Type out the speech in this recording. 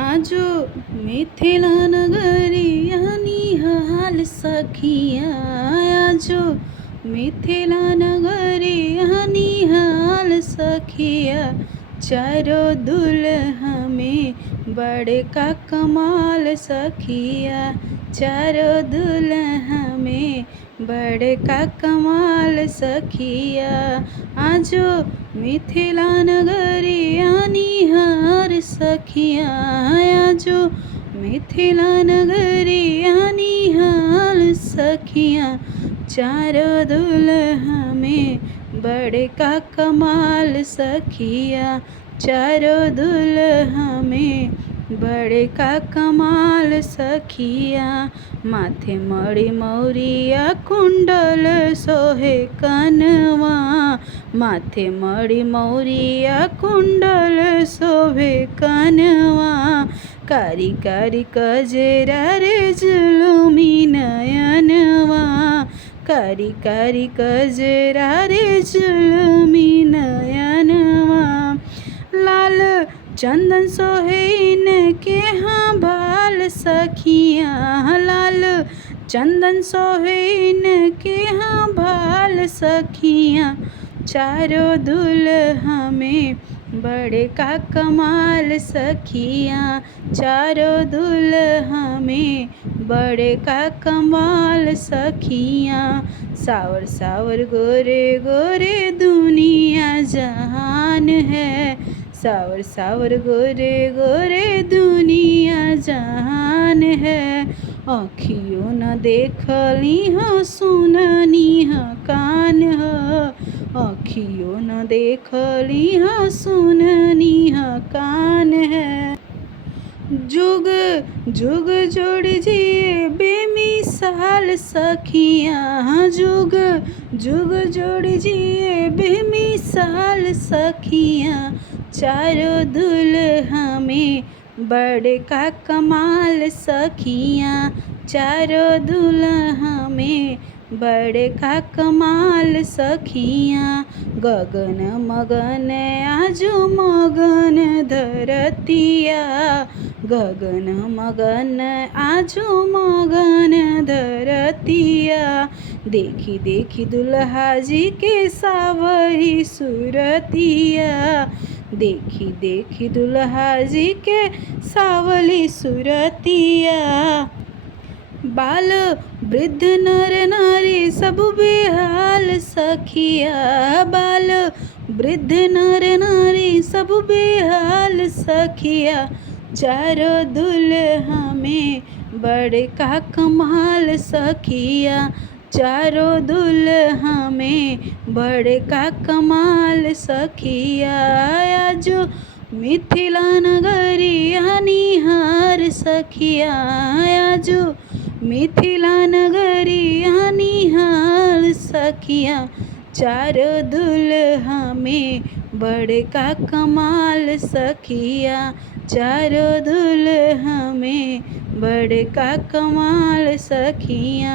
आजो मिथिला नगरिया निहाल सखिया। आजो मिथिला नगरिया निहाल सखिया। चारों दुल्हा में बड़का कमाल सखिया। चारों दुल्हा में बड़का कमाल सखिया। आजो मिथिला नगरिया निहार सखिया। आजो मिथिला नगरिया निहाल सखिया। चारों दुल्हा में बड़का कमाल सखिया। चारों दुल्हा में बड़का कमाल सखिया। माथे मणि मौरिया कुंडल सोहे कनवा। माथे मणि मौरिया कुंडल शोभे कनवा। कारी कारी कजरा रे जुलुमी नयनवा। कारी कारी कजरा रे जुलुमी नयनवा। लाल चंदन सोहे इनके हाँ भाल सखिया। लाल चंदन सोहे इनके हाँ भाल सखिया। चारों दुल्हा में बड़का कमाल सखिया। चारों दुल्हा में बड़का कमाल सखिया। सावर सावर गोरे गोरे दुनिया जहान है। सावर सावर गोरे गोरे दुनिया जहान है। आँखियों न देखली हाँ सुननी हाँ कान है। आँखियों न देखली हाँ सुननी हाँ कान है। जुग जुग जोड़ जिए बेमिसाल सखिया। जुग जुग जोड़ जिए बेमिसाल सखिया। चारों दुल्हा में बड़का कमाल सखिया। चारों दुल्हा में बड़का कमाल सखिया। गगन मगन आजो मगन धरतिया। गगन मगन आजो मगन धरतिया। देखी देखी दुल्हा जी के सावरी सूरतिया। देखी देखी दुल्हा जी के सावली सूरतिया। बाल वृद्ध नर नारी सब बेहाल सखिया। बाल वृद्ध नर नारी सब बेहाल सखिया। चारों दुल्हा में बड़का कमाल सखिया। चारों दुल्हा में बड़का कमाल सखिया। आजो मिथिला नगरिया निहार सखिया। आजो मिथिला नगरिया निहाल सखिया। चारों दुल्हा में बड़का कमाल सखिया। चारों दुल्हा में बड़का कमाल सखिया।